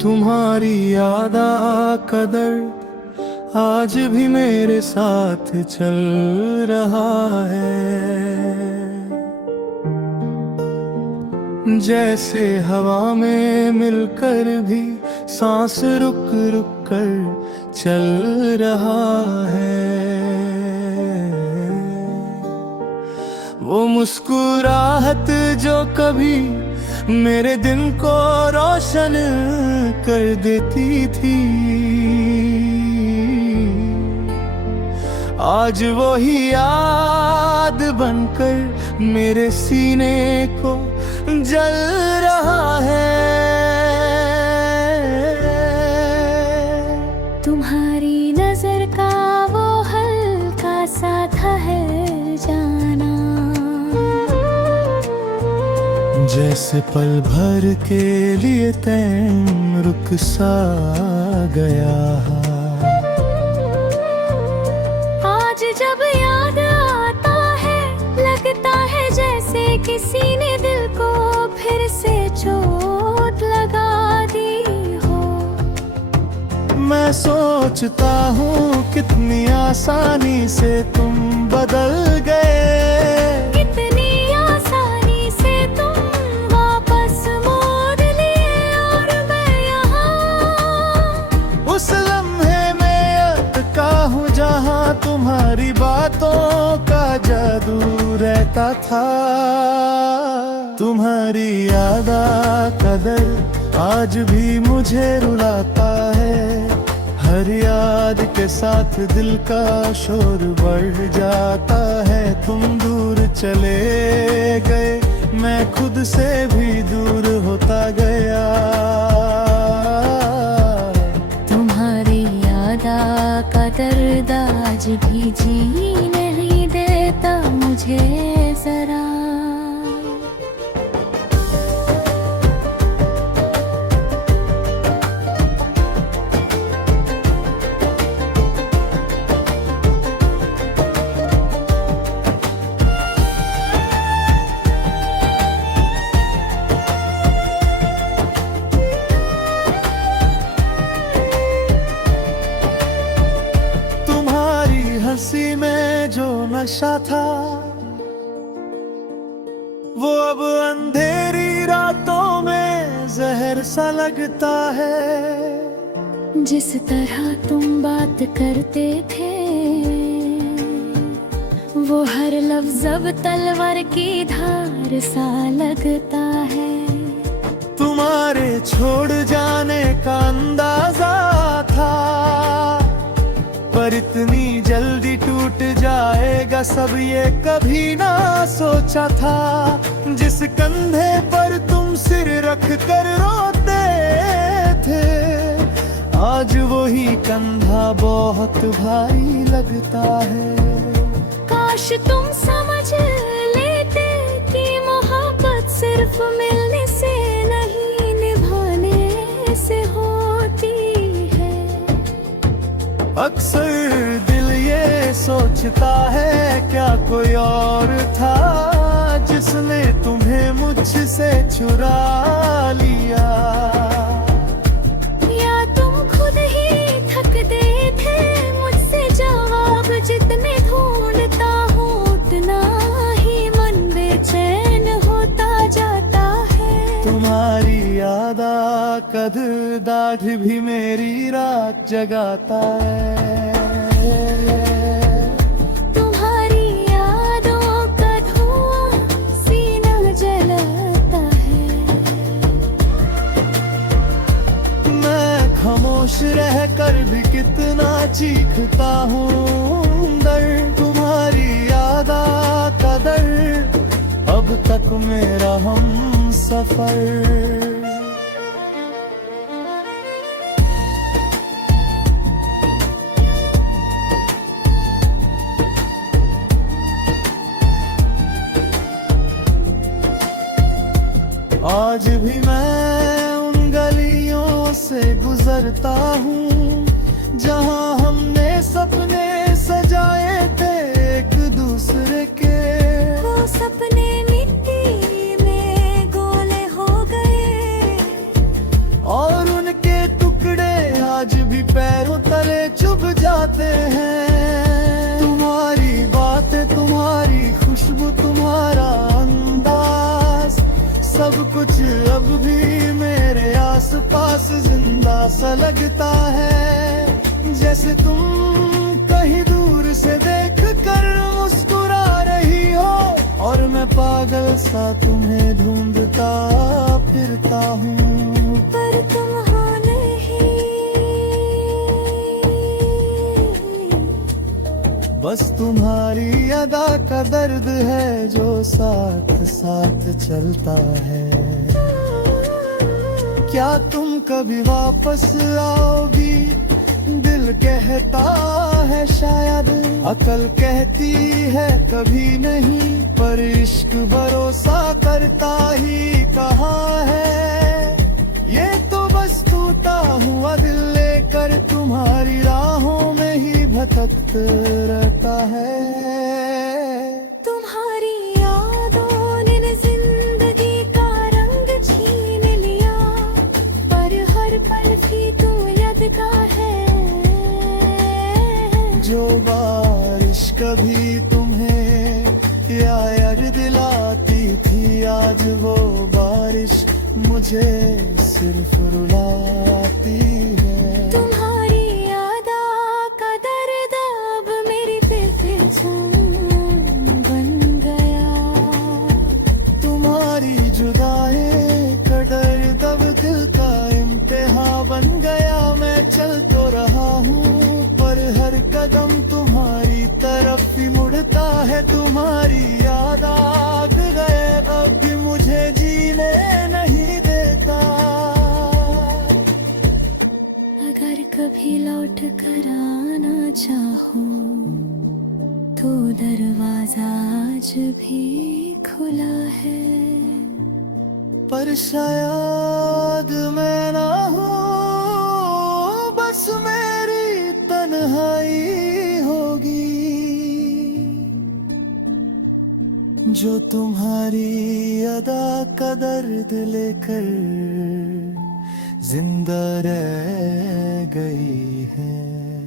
तुम्हारी यादा कदर आज भी मेरे साथ चल रहा है। जैसे हवा में मिलकर भी सांस रुक रुक कर चल रहा है। वो मुस्कुराहट जो कभी मेरे दिन को रोशन कर देती थी, आज वो ही याद बनकर मेरे सीने को जल रहा है। तुम्हारी नजर का वो हल्का सा ठहर जाना, जैसे पल भर के लिए तैम रुक सा गया। आज जब याद आता है लगता है जैसे किसी ने दिल को फिर से चोट लगा दी हो। मैं सोचता हूँ कितनी आसानी से तुम बदल गए, तुम्हारी बातों का जादू रहता था। तुम्हारी यादा कदर आज भी मुझे रुलाता है। हर याद के साथ दिल का शोर बढ़ जाता है। तुम दूर चले गए, मैं खुद से भी दूर होता गया। तुम्हारी यादा का दर्द आज भी जी नहीं देता मुझे जरा। हंसी में जो नशा था वो अब अंधेरी रातों में जहर सा लगता है। जिस तरह तुम बात करते थे वो हर लफ्ज अब तलवार की धार सा लगता है। तुम्हारे छोड़ जाने का अंदाजा था, पर इतनी जल्दी टूट जाएगा सब ये कभी ना सोचा था। जिस कंधे पर तुम सिर रख कर रोते थे आज वही कंधा बहुत भारी लगता है। काश तुम समझ लेते कि मोहब्बत सिर्फ मिलने से नहीं निभाने से होती है। अक्सर दिल ये सोचता है क्या कोई और था जिसने तुम्हें मुझसे चुरा लिया, या तुम खुद ही थक गए थे मुझसे जवाब जितने ढूंढता हूँ उतना ही मन बेचैन होता जाता है। तुम्हारी यादा कदर भी मेरी रात जगाता है। तुम्हारी यादों का धुआं सीना जलाता है। मैं खामोश रह कर भी कितना चीखता हूँ दर्द। तुम्हारी यादा कदर अब तक मेरा हम सफर। आज भी मैं उन गलियों से गुजरता हूँ जहाँ हमने सपने सजाए थे एक दूसरे के। वो सपने मिट्टी में गोले हो गए और उनके पैरों तले चुभ जाते हैं। तुम्हारी बातें, तुम्हारी खुशबू, तुम्हारा अंदाज, सब कुछ अब भी मेरे आसपास जिंदा सा लगता है। जैसे तुम कहीं दूर से देख कर मुस्कुरा रही हो और मैं पागल सा तुम्हें ढूंढता फिरता हूँ, पर तुम हो नहीं। बस तुम्हारी अदा का दर्द है जो साथ साथ चलता है। क्या तुम कभी वापस आओगी? दिल कहता है शायद, अकल कहती है कभी नहीं, पर इश्क भरोसा करता ही कहाँ है। ये तो बस टूटा हुआ दिल लेकर तुम्हारी राहों में ही भटकता रहता है। तुम्हारी यादों ने जिंदगी का रंग छीन लिया, पर हर पल भी तुम याद का है। जो बारिश कभी तुम्हें यार दिलाती थी, आज वो बारिश मुझे सिर्फ रुलाती है। तुम्हारी यादा का दर्द अब मेरी पहचान बन गया। तुम्हारी जुदाई का दर्द अब दिल का इम्तिहान बन गया। मैं चल तो रहा हूँ पर हर कदम तुम्हारी तरफ ही मुड़ता है। तुम्हारी याद आ गए अब भी मुझे जीने नहीं देता। अगर कभी लौट कर आना चाहो तो दरवाजा आज भी खुला है, पर शायद मैं ना हूँ, बस मेरी तन्हाई होगी जो तुम्हारी अदा का दर्द लेकर जिंदा रह गई है।